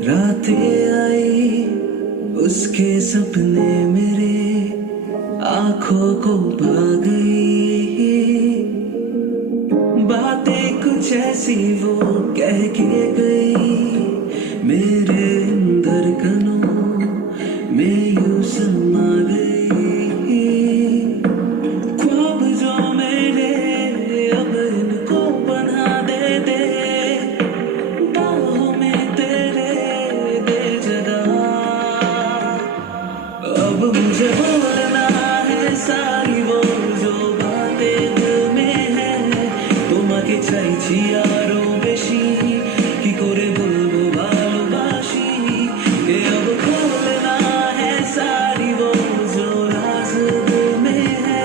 रातें आई उसके सपने मेरे आंखों को भा गई। बातें कुछ ऐसी वो कह के गई, मेरे अंदर कनों में यूं समा गई। ख्वाब जो मेरे अब इनको बना दे बाहों में तेरे दे जगह। अब मुझे बोलना है सारी वो जो बातें दिल में है, তোমাকে চাইছি আরো বেশি, কি করে বলবো ভালোবাসি। ये अब खोलना है सारी वो जो राज दिल में है,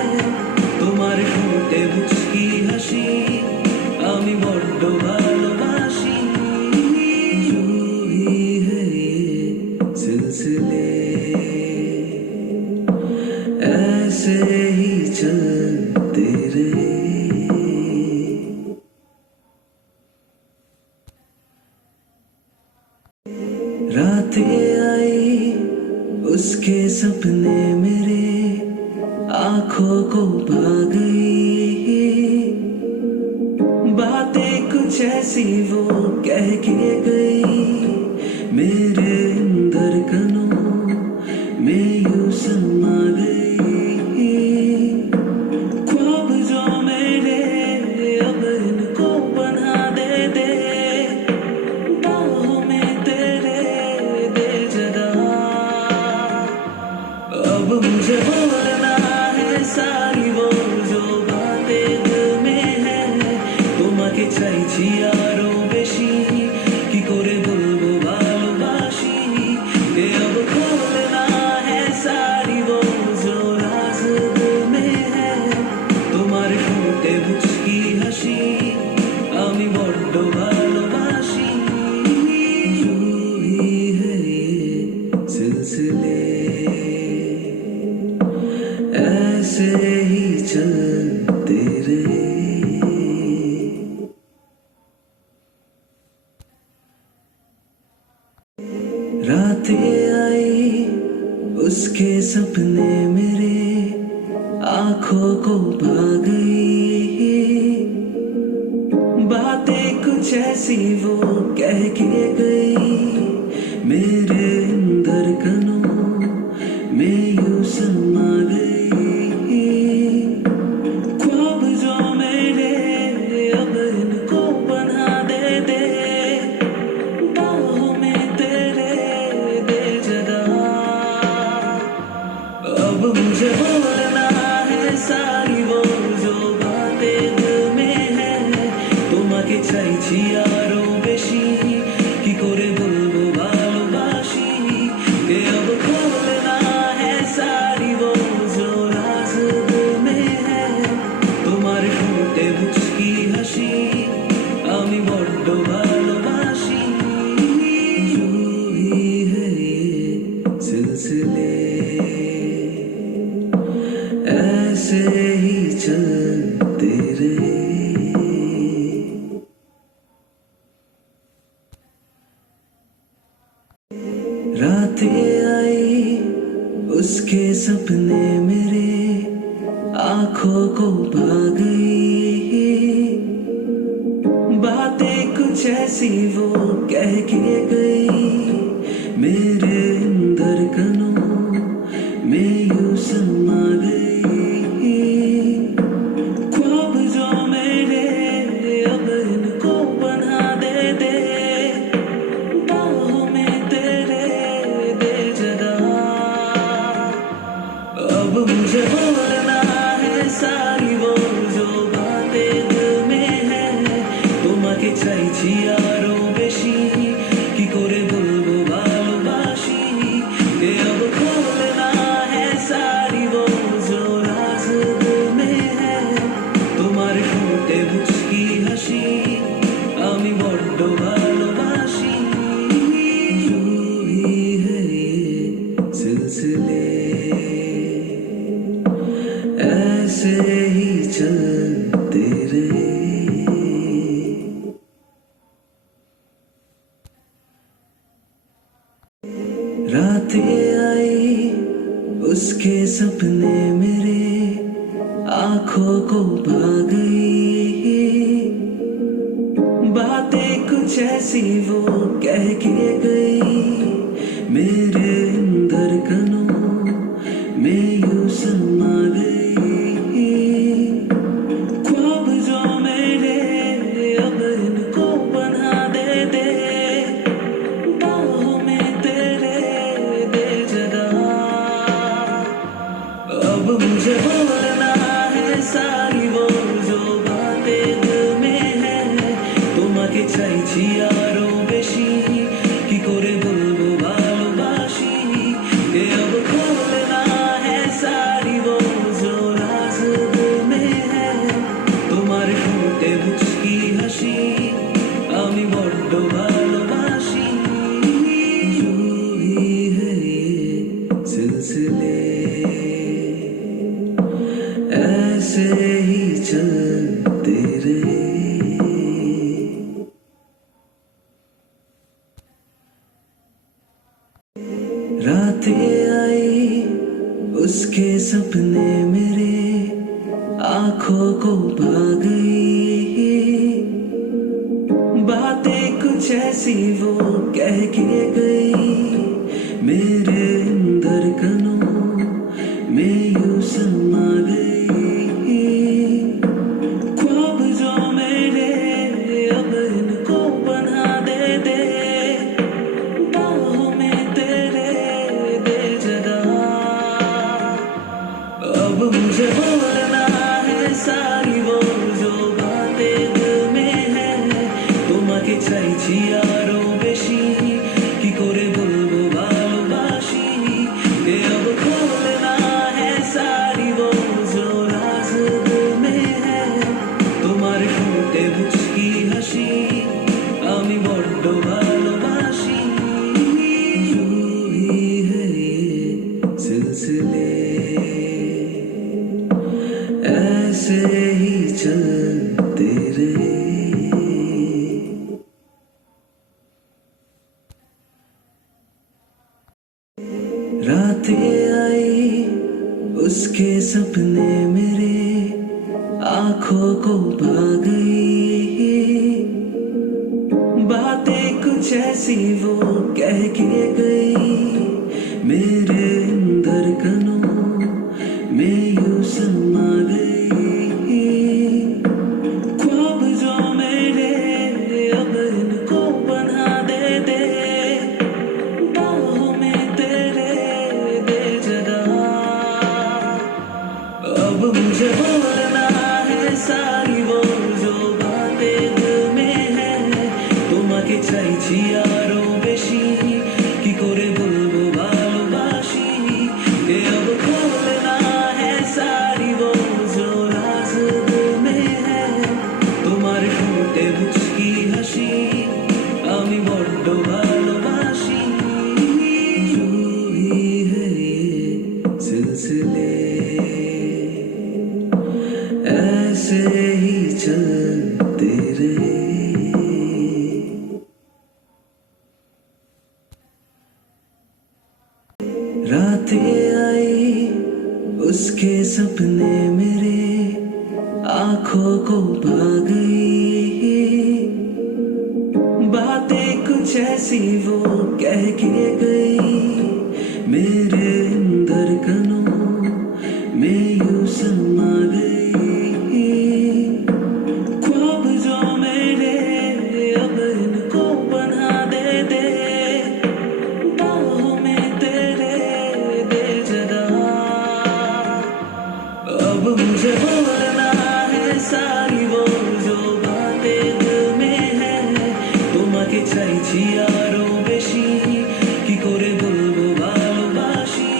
তোমার ঠোঁটে মুচকি হাসি আমি বড্ড ভালোবাসি। यूं ही है ये सिलसिले, ऐसे ही चलते रहे। रातें आई उसके सपने मेरे आंखों को भा गई। बातें कुछ ऐसी वो कह के गई, मेरे अंदर कनों में यूं समा गई। ख्वाब जो मेरे अब इनको बना दे बाहों में तेरे दे जगह। अब मुझे बोलना है सारी वो जो बातें दिल में है, তোমাকে চাইছি আরো বেশি, কি করে বলবো ভালোবাসি। ये अब खोलना है सारी वो जो राज दिल में है, তোমার ঠোঁটে মুচকি হাসি আমি বড্ড ভালোবাসি। यूं ही है ये सिलसिले, ऐसे ही चलते रहे। रातें आई उसके सपने मेरे आंखों को भा गई। बातें कुछ ऐसी वो कह के गई, मेरे अंदर कनों में यूं समा गई। ख्वाब जो मेरे अब इनको बना दे बाहों में तेरे दे जगह। अब मुझे बोलना है सारी वो जो बातें दिल में है, তোমাকে চাইছি আরো বেশি, কি করে বলবো ভালোবাসি। ये अब खोलना है सारी वो जो राज दिल में है, তোমার ঠোঁটে মুচকি হাসি আমি বড্ড ভালোবাসি। यूं ही है ये सिलसिले, ऐसे ही चलते रहे। रातें आई उसके सपने मेरे आंखों को भा गई। बातें कुछ ऐसी वो कह के गई, मेरे अंदर कनों में यूं समा गई। ख्वाब जो मेरे अब इनको बना दे बाहों में तेरे दे जगह। अब मुझे बोलना है सारी वो जो बातें दिल में है, তোমাকে চাইছি আরো বেশি, কি করে বলবো ভালোবাসি। रातें आई उसके सपने मेरे आंखों को भा गई। बातें कुछ ऐसी वो कह के गई, मेरे अंदर कनों में यूं समा गई। ख्वाब जो मेरे अब इनको बना दे बाहों में तेरे दे जगह। अब मुझे बोलना है सारी वो जो बातें दिल में है, তোমাকে চাইছি আরো বেশি, কি করে বলবো ভালোবাসি। ये अब खोलना है सारी वो जो राज दिल में है, তোমার ঠোঁটে মুচকি হাসি আমি বড্ড ভালোবাসি। यूं ही है ये सिलसिले ऐसे ही चलते रहे। रातें आई उसके सपने मेरे आंखों को भा गई। बातें कुछ ऐसी वो कह के गई, मेरे अंदर कनों में यूं समा गई। ख्वाब जो मेरे अब इनको बना दे बाहों में तेरे दे जगह। अब मुझे बोलना है सारी वो जो बातें दिल में है, তোমাকে চাইছি আরো বেশি, কি করে বলবো ভালোবাসি। ये अब खोलना है सारी वो जो राज दिल में है, তোমার ঠোঁটে মুচকি হাসি আমি বড্ড ভালোবাসি। यूं ही है ये सिलसिले ऐसे ही चलते रहे। रातें आई उसके सपने मेरे आंखों को भा गई। बातें कुछ ऐसी वो कह के गई, मेरे अंदर कनों में यूं समा गई। ख्वाब जो मेरे अब इनको बना दे बाहों में तेरे दे जगह। अब मुझे बोलना है सारी वो जो बातें दिल में है, তোমাকে চাইছি আরো বেশি, কি করে বলবো ভালোবাসি। ये अब खोलना है सारी वो जो राज दिल में है, তোমার ঠোঁটে মুচকি হাসি আমি বড্ড ভালোবাসি। यूं ही है ये सिलसिले ऐसे ही चलते रहे। रातें आई उसके सपने मेरे आंखों को भा गई। बातें कुछ ऐसी वो कह के गई, मेरे अंदर कनों में यूं समा गई। ख्वाब जो मेरे अब इनको बना दे बाहों में तेरे दे जगह। अब मुझे बोलना है सारी वो जो बातें दिल में है, তোমাকে চাইছি আরো বেশি, কি করে বলবো ভালোবাসি।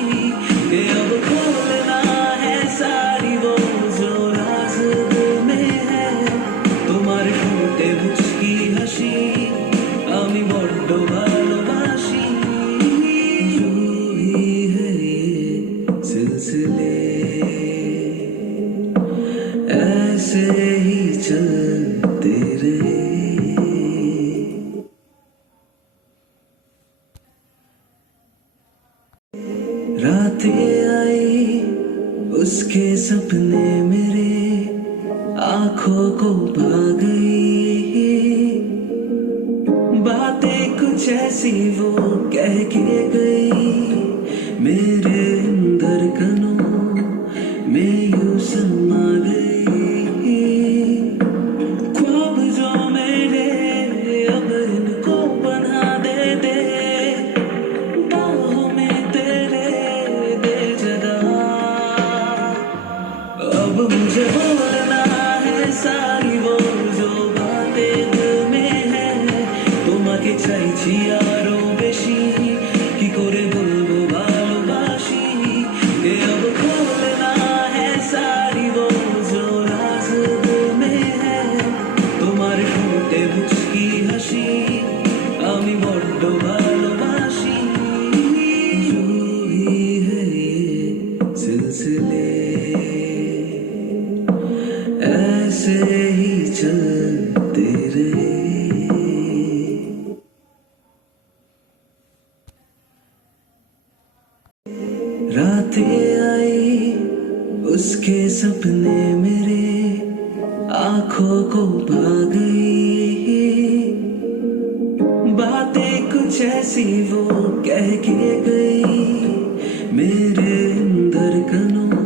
रातें आई उसके सपने मेरे आंखों को भा गई। बातें कुछ ऐसी वो कह के गई, मेरे अंदर कनों में यूं समा गई। ख्वाब जो मेरे अब इनको बना दे बाहों में तेरे दे जगह। अब मुझे बोलना है सारी वो जो बातें दिल में है, তোমাকে চাইছি আরো বেশি, কি করে বলবো ভালোবাসি। ये अब खोलना है सारी वो जो राज दिल में है, তোমার ঠোঁটে মুচকি হাসি আমি বড্ড ভালোবাসি। जो ही है ये सिलसिले ऐसे ही चलते रहे। रातें आई उसके सपने मेरे आंखों को भा गई। बातें कुछ ऐसी वो कह के गई, मेरे अंदर कनों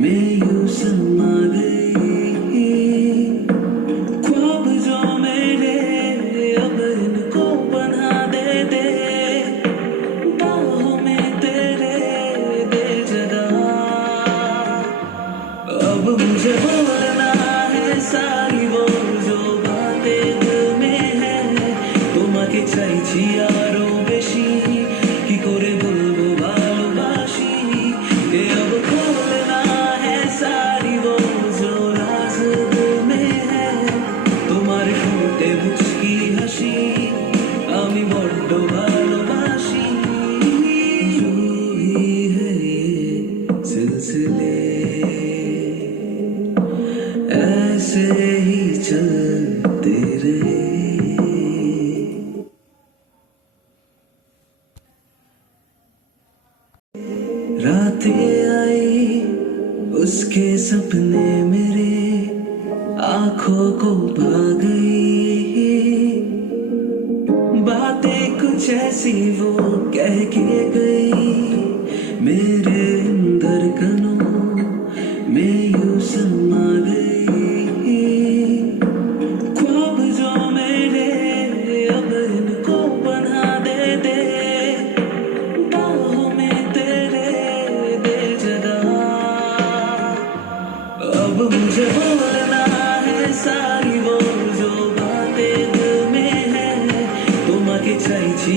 में यूं समा गई। ख्वाब जो मेरे अब इनको बना दे बाहों में तेरे दे जगह। अब मुझे बोलना है सारी वो जो बातें दिल में है, তোমাকে চাইছি আরো বেশি, কি করে বলবো ভালোবাসি। ये अब खोलना है सारी वो जो राज दिल में है, তোমার ঠোঁটে মুচকি হাসি আমি বড্ড ভালোবাসি। जो ही है ये सिलसिले ऐसे ही चलते रहे। रातें आई उसके सपने मेरे आंखों को भा गई। बातें कुछ ऐसी वो कह के गई, मेरे अंदर कनों में यूं समा गई। ख्वाब जो मेरे अब इनको बना दे बाहों में तेरे दे जगह। अब मुझे बोलना है सारी वो जो बातें दिल में है, তোমাকে চাইছি